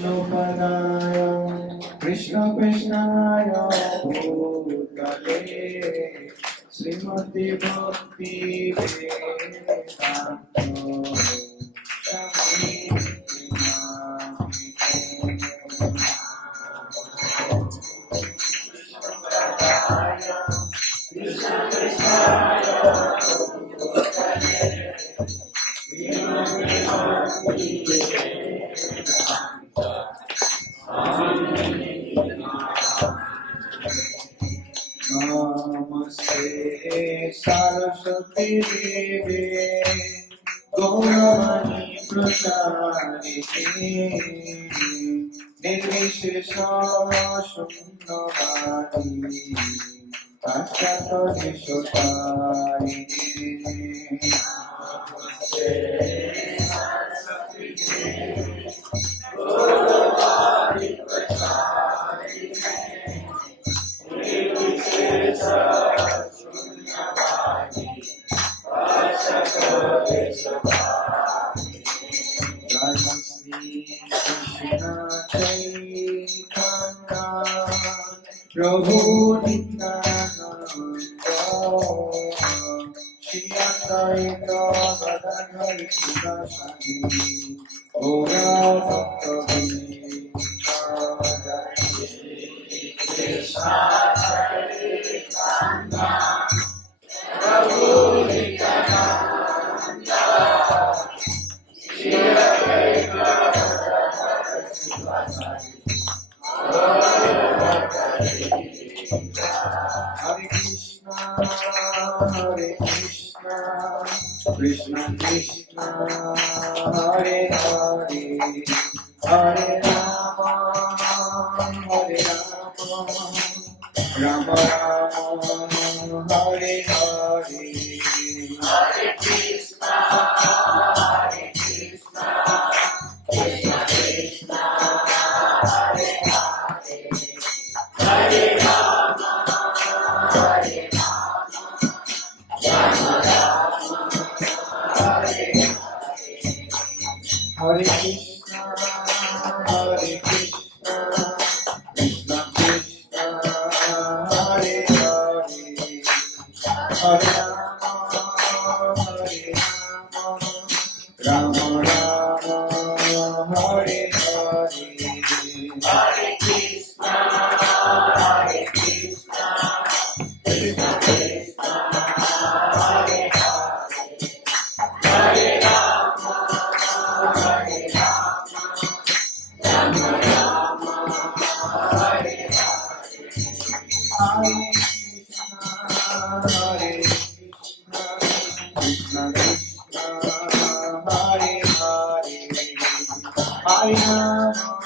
विष्णुपदाय कृष्ण कृष्णाय भूतले श्रीमती भक्ति वेदांतो नमस्ते सरस्वती देवे गौरवाणी प्रचारिणे निर्विशेष शून्यवादी पाश्चात्य प्रभु Nityanand Shri Advaita Gadadhar शिवासादि Gaura भक्तवृंद Hare Krishna, Krishna Krishna, Hare Hare, Hare Rama, Hare Rama, Rama Rama, Hare Hare, Hare Krishna, Hare Krishna, Krishna Krishna, Hare Hare, Hare Rama, Hare Rama, Rama Rama, Hare Hare, Hare Krishna, Hare Krishna, Krishna Krishna, Hare Hare, Hare Rama, Hare Rama, Rama Rama, Hare Hare, Hare Krishna, Hare Krishna, Krishna Krishna, Hare Hare, Hare Rama, Hare Rama, Rama Rama, Hare Hare, Hare Krishna, Krishna Krishna, Hare Hare, Hare Rama,